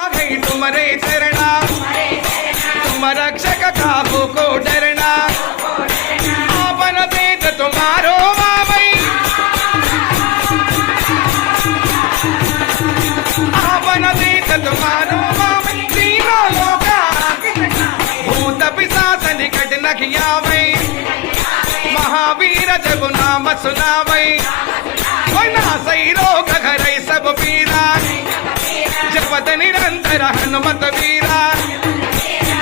भाई तुम्हारे चरणा तुम रक्षक काहू को डरना आपन देत तुम्हारो मावई आपन देत तुम्हारो मावई तीनों लोका भूत पिशाच निकट न खियावई महावीर जब नाम सुनावई वना सही रोग घरई सब पीरा జపత నిరంతర హనుమత వీరా.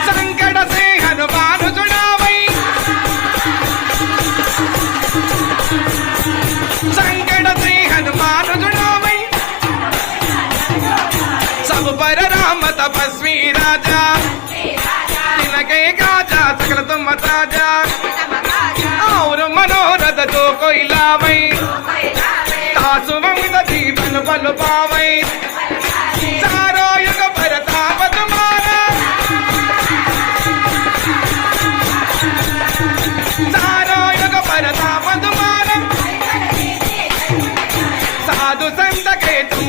సంకట సింహను బానుచుడావై సంకట సింహను బానుచుడావై సబు పర రామ తపస్వి రాజా. తినకే కాజా సకల తుమ్మ తాజా. ఔరు మనోరథ తో కొయిలావై తాసు మమిత జీవన బలు పావై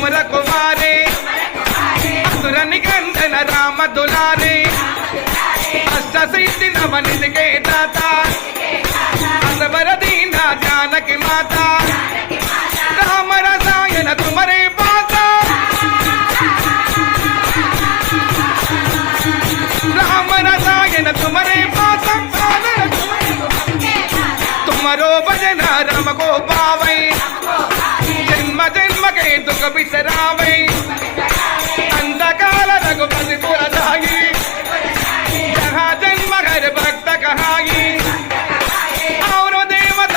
के तुम रखवारे असुर निकंदन राम दुलारे अष्ट सिद्धि नवनिध के दाता असवर दीना जानकी माता राम रसायन तुम्हारे पाता राम रसायन तुम्हारे पाता तुम्हारो भजन राम को पावै ఎందుకు బిసరావై? అంధకాల రఘుపతి పురదాయి జహా జన్మ హర భక్త కహాయి. అవును దేవత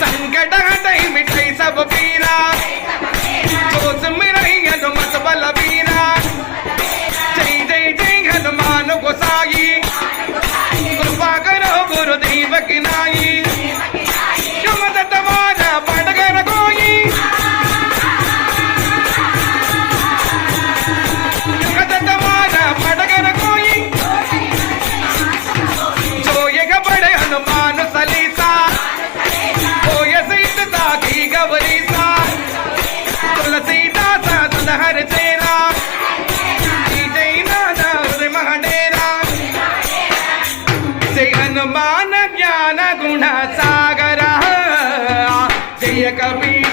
సంకట హటై మిటై సబ పీర तुलसीदास तुलहर चेरा जय जय नादा महाडेरा जय हनुमान ज्ञान गुण सागर जय कबीर